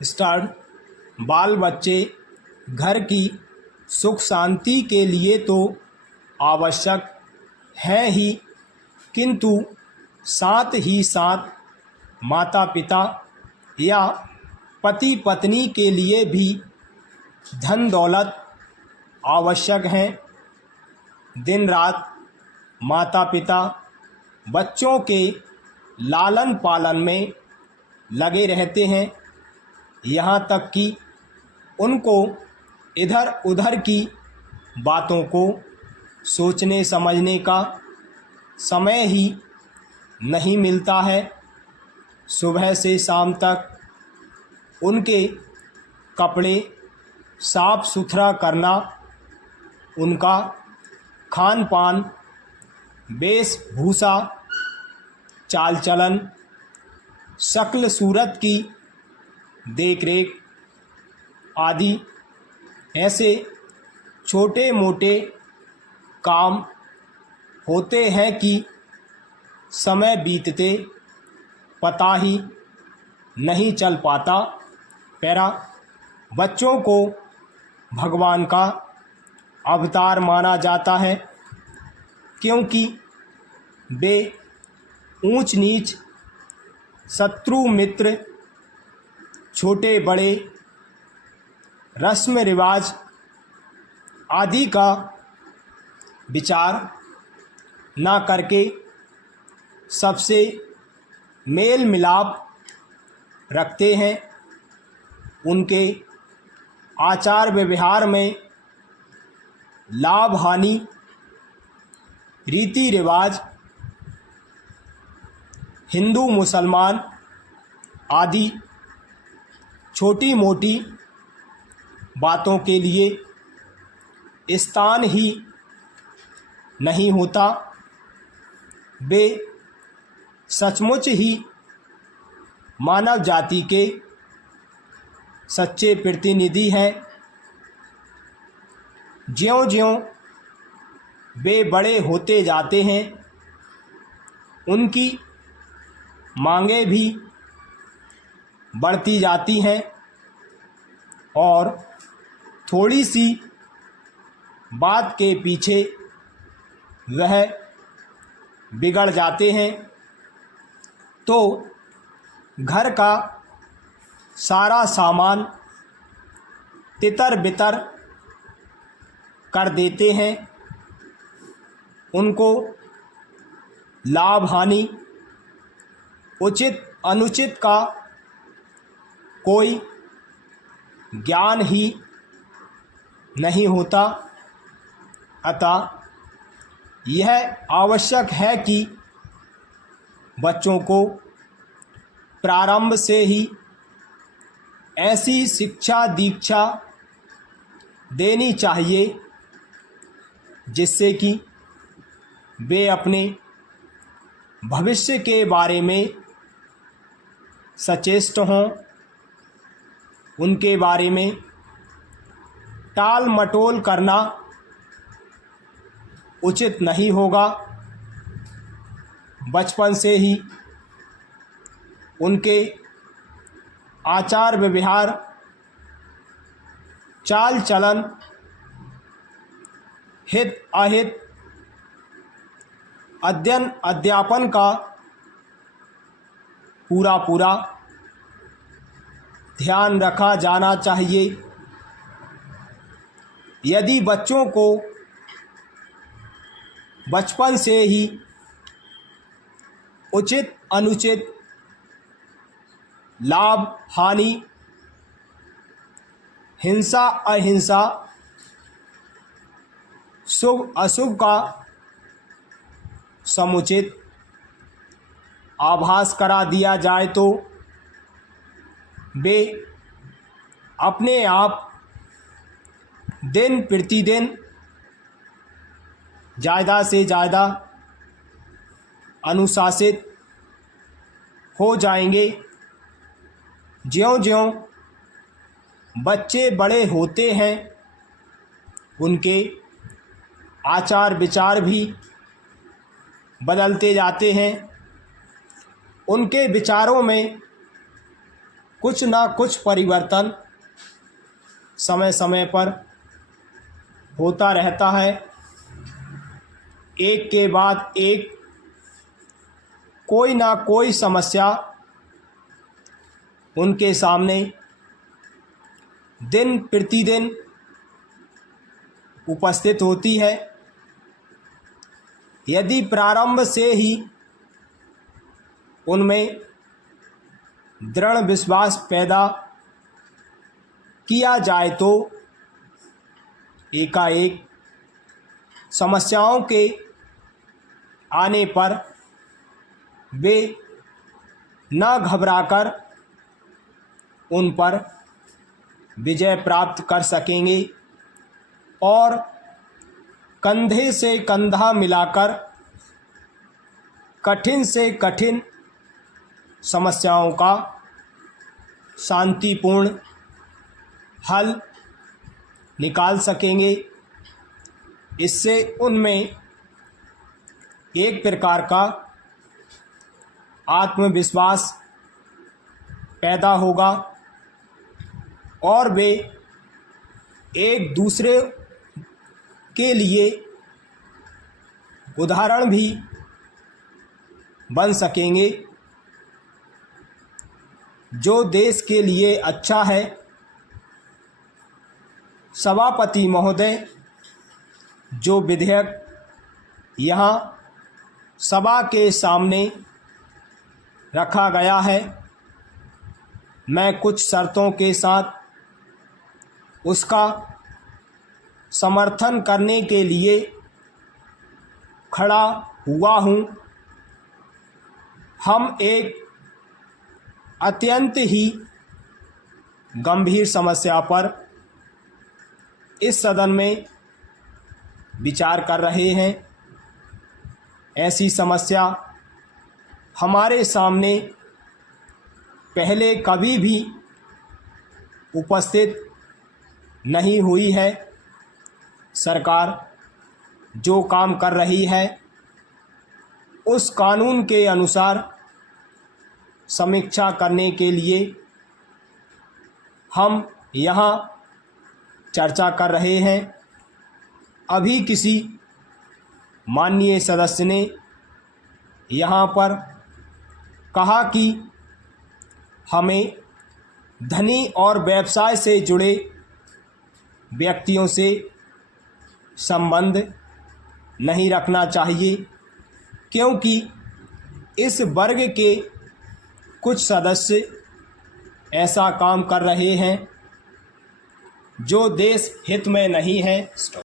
Start. बाल बच्चे घर की सुख शांति के लिए तो आवश्यक हैं ही, किंतु साथ ही साथ माता पिता या पति पत्नी के लिए भी धन दौलत आवश्यक हैं। दिन रात माता पिता बच्चों के लालन पालन में लगे रहते हैं, यहाँ तक कि उनको इधर उधर की बातों को सोचने समझने का समय ही नहीं मिलता है। सुबह से शाम तक उनके कपड़े साफ सुथरा करना, उनका खान पान, वेशभूषा, चाल चलन, शक्ल सूरत की देख रेख आदि ऐसे छोटे मोटे काम होते हैं कि समय बीतते पता ही नहीं चल पाता। पैरा बच्चों को भगवान का अवतार माना जाता है, क्योंकि वे ऊंच नीच, शत्रु मित्र, छोटे बड़े, रस्म रिवाज आदि का विचार ना करके सबसे मेल मिलाप रखते हैं। उनके आचार व्यवहार में लाभ हानि, रीति रिवाज, हिंदू मुसलमान आदि छोटी मोटी बातों के लिए स्थान ही नहीं होता। वे सचमुच ही मानव जाति के सच्चे प्रतिनिधि हैं। ज्यों-ज्यों वे बड़े होते जाते हैं, उनकी मांगें भी बढ़ती जाती हैं और थोड़ी सी बात के पीछे वह बिगड़ जाते हैं तो घर का सारा सामान तितर बितर कर देते हैं। उनको लाभ हानि, उचित अनुचित का कोई ज्ञान ही नहीं होता। अतः यह आवश्यक है कि बच्चों को प्रारंभ से ही ऐसी शिक्षा दीक्षा देनी चाहिए जिससे कि वे अपने भविष्य के बारे में सचेष्ट हों। उनके बारे में टाल मटोल करना उचित नहीं होगा। बचपन से ही उनके आचार व्यवहार, चाल चलन, हित अहित, अध्ययन अध्यापन का पूरा ध्यान रखा जाना चाहिए। यदि बच्चों को बचपन से ही उचित अनुचित, लाभ हानि, हिंसा अहिंसा, शुभ अशुभ का समुचित आभास करा दिया जाए तो वे अपने आप दिन प्रतिदिन ज़्यादा से ज़्यादा अनुशासित हो जाएंगे। ज्यों-ज्यों बच्चे बड़े होते हैं, उनके आचार विचार भी बदलते जाते हैं। उनके विचारों में कुछ ना कुछ परिवर्तन समय समय पर होता रहता है। एक के बाद एक कोई ना कोई समस्या उनके सामने दिन प्रतिदिन उपस्थित होती है। यदि प्रारंभ से ही उनमें दृढ़ विश्वास पैदा किया जाए तो एकाएक समस्याओं के आने पर वे न घबराकर उन पर विजय प्राप्त कर सकेंगे और कंधे से कंधा मिलाकर कठिन से कठिन समस्याओं का शांतिपूर्ण हल निकाल सकेंगे। इससे उनमें एक प्रकार का आत्मविश्वास पैदा होगा और वे एक दूसरे के लिए उदाहरण भी बन सकेंगे। जो देश के लिए अच्छा है, सभापति महोदय, जो विधेयक यहाँ सभा के सामने रखा गया है, मैं कुछ शर्तों के साथ उसका समर्थन करने के लिए खड़ा हुआ हूँ। हम एक अत्यंत ही गंभीर समस्या पर इस सदन में विचार कर रहे हैं। ऐसी समस्या हमारे सामने पहले कभी भी उपस्थित नहीं हुई है। सरकार जो काम कर रही है उस कानून के अनुसार समीक्षा करने के लिए हम यहाँ चर्चा कर रहे हैं। अभी किसी माननीय सदस्य ने यहाँ पर कहा कि हमें धनी और व्यवसाय से जुड़े व्यक्तियों से संबंध नहीं रखना चाहिए, क्योंकि इस वर्ग के कुछ सदस्य ऐसा काम कर रहे हैं जो देश हित में नहीं है।